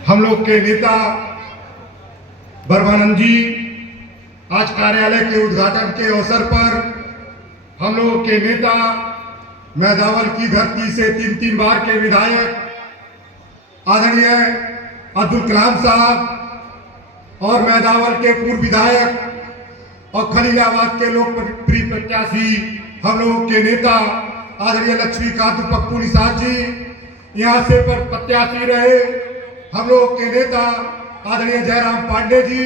हम लोग के नेता बर्मानंद जी आज कार्यालय के उद्घाटन के अवसर पर हम लोग के नेता मैदावल की धरती से तीन बार के विधायक आदरणीय अब्दुल कलाम साहब और मैदावल के पूर्व विधायक और खलीलाबाद के लोकप्रिय प्रत्याशी हम लोगों के नेता आदरणीय लक्ष्मीकांत पप्पू निषाद जी यहाँ से पर प्रत्याशी रहे। हम लोग के नेता आदरणीय जयराम पांडे जी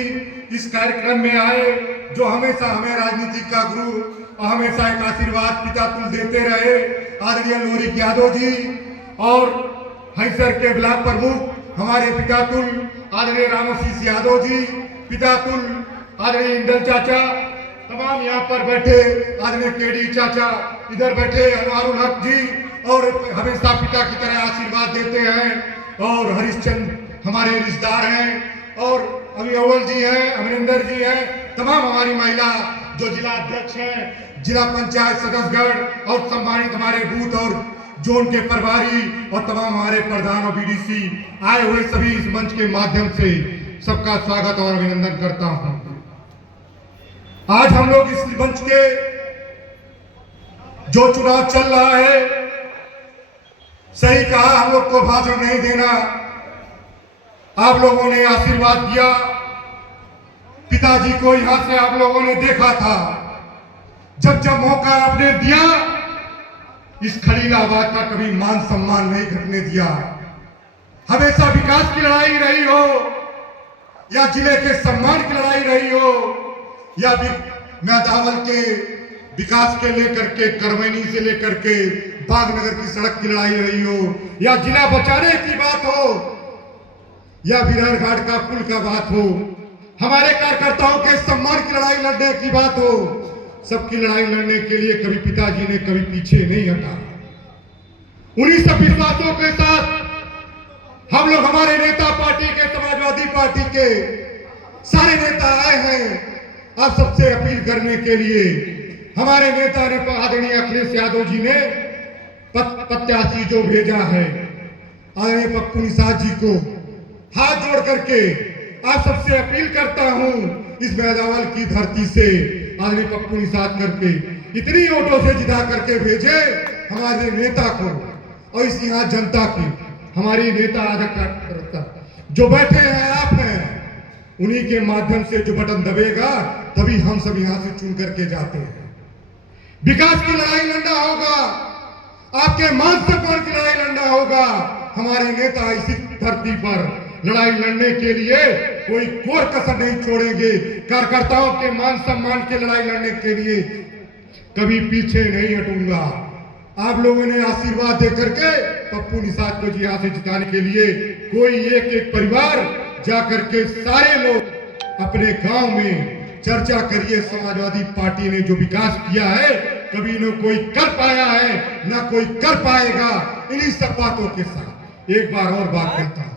इस कार्यक्रम में आए, जो हमेशा हमें राजनीति का गुरु और हमेशा एक आशीर्वाद पिता तुल देते रहे। आदरणीय लोरिक यादव जी और हंसर के ब्लॉक प्रमुख हमारे पिता तुल आदरणीय रामशीष यादव जी, पिता तुल आदरणीय इंदल चाचा, तमाम यहाँ पर बैठे आदरणीय केडी चाचा, इधर बैठे अनवारुल हक जी और हमेशा पिता की तरह आशीर्वाद देते हैं। और हरिश्चंद्र हमारे रिश्तेदार हैं और अभी अव्वल जी हैं, अमरिंदर जी हैं, तमाम हमारी महिला जो जिला अध्यक्ष हैं, जिला पंचायत सदस्यगण और सम्मानित हमारे बूथ और जोन के प्रभारी और तमाम हमारे प्रधान और बीडीसी आए हुए सभी इस मंच के माध्यम से सबका स्वागत और अभिनंदन करता हूं। आज हम लोग इस मंच के जो चुनाव चल रहा है, सही कहा, हम लोग को भाषण नहीं देना। आप लोगों ने आशीर्वाद दिया, पिताजी को यहां से आप लोगों ने देखा था। जब जब मौका आपने दिया, इस खलीलाबाद का कभी मान सम्मान नहीं घटने दिया। हमेशा विकास की लड़ाई रही हो या जिले के सम्मान की लड़ाई रही हो या मैदावल के विकास के लेकर के करमैनी से लेकर के बागनगर की सड़क की लड़ाई रही हो या जिला बचाने की बात हो या बिरार घाट का पुल का बात हो, हमारे कार्यकर्ताओं के सम्मान की लड़ाई लड़ने की बात हो, सबकी लड़ाई लड़ने के लिए कभी पिताजी ने कभी पीछे नहीं हटा। उन्हीं सब विश्वासों के साथ हम लोग हमारे नेता पार्टी के समाजवादी पार्टी के सारे नेता आए हैं आप सबसे अपील करने के लिए। हमारे नेता ने आदरणीय अखिलेश यादव जी ने प्रत्याशी जो भेजा है आदरणीय पप्पू निषाद जी को हाथ जोड़ करके आप सबसे अपील करता हूं, इस मैदावल की धरती से आदरणीय पप्पू निषाद करके इतनी वोटों से जिता करके भेजे हमारे नेता को और इस यहाँ जनता की हमारी नेता आदरणीय जो बैठे हैं आप हैं, उन्हीं के माध्यम से जो बटन दबेगा तभी हम सब यहाँ से चुन करके जाते हैं। विकास की लड़ाई लड़ना होगा, आपके मान सम्मान की लड़ाई लड़ना होगा। हमारे नेता इसी धरती पर लड़ाई लड़ने के लिए कोई कोर कसर नहीं छोड़ेंगे। कार्यकर्ताओं के मान सम्मान की लड़ाई लड़ने के लिए कभी पीछे नहीं हटूंगा। आप लोगों ने आशीर्वाद दे करके पप्पू निषाद को यहाँ से जिताने के लिए कोई एक एक परिवार जाकर के सारे लोग अपने गांव में चर्चा करिए। समाजवादी पार्टी ने जो विकास किया है कभी न कोई कर पाया है न कोई कर पाएगा। इन्हीं सब बातों के साथ एक बार और बात करता हूं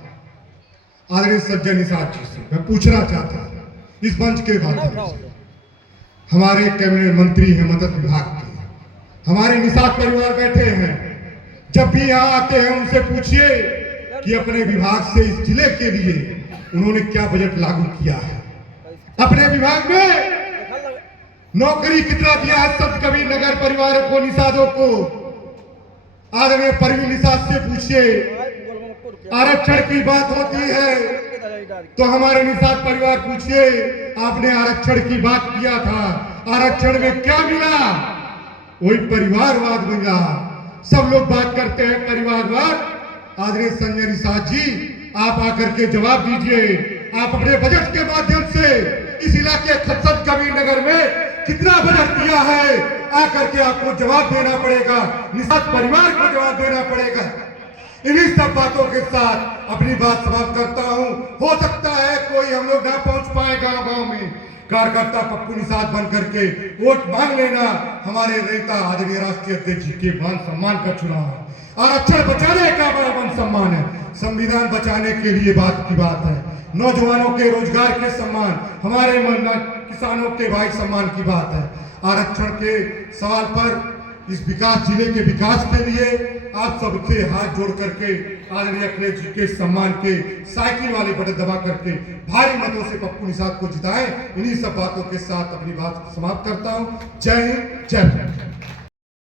आदरणीय सज्जन निषाद जी से मैं पूछना चाहता हूं इस मंच के माध्यम से। हमारे कैबिनेट मंत्री हैं मदद विभाग के, हमारे निषाद परिवार बैठे हैं, जब भी यहाँ आते हैं उनसे पूछिए कि अपने विभाग से इस जिले के लिए उन्होंने क्या बजट लागू किया है, अपने विभाग में नौकरी कितना दिया है सब कभी नगर परिवारों को, निषादों को। आदरणीय परवीन निषाद से पूछिए, आरक्षण की बात होती है तो हमारे निषाद परिवार पूछिए, आपने आरक्षण की बात किया था, आरक्षण में क्या मिला? वही परिवारवाद मिला। सब लोग बात करते हैं परिवारवाद। आदरणीय संजय निषाद जी आप आकर के जवाब दीजिए, आप अपने बजट के माध्यम से इस इलाके खत्सत कबीर नगर में कितना बजट दिया है, आकर के आपको जवाब देना पड़ेगा, निषाद परिवार को जवाब देना पड़ेगा। इन्हीं सब बातों के साथ अपनी बात समाप्त करता हूं। हो सकता है कोई हम लोग ना पहुंच पाए गांव में, कार्यकर्ता पप्पू निषाद बन करके वोट मांग लेना। हमारे नेता आदरणीय राष्ट्रीय अध्यक्ष जी के मान सम्मान का चुनाव है, आरक्षण बचाने का बड़ा मान सम्मान है, संविधान बचाने के लिए बात की बात है, नौजवानों के रोजगार के सम्मान, हमारे किसानों के भाई सम्मान की बात है। आरक्षण के सवाल पर इस विकास जिले के विकास के लिए आप सबसे हाथ जोड़ करके आदरणीय अखिलेश जी के सम्मान के साइकिल वाले बटन दबा करके भारी मतों से पप्पू निषाद को जिताएं। इन्हीं सब बातों के साथ अपनी बात समाप्त करता हूं। जय हिंद, जय भारत।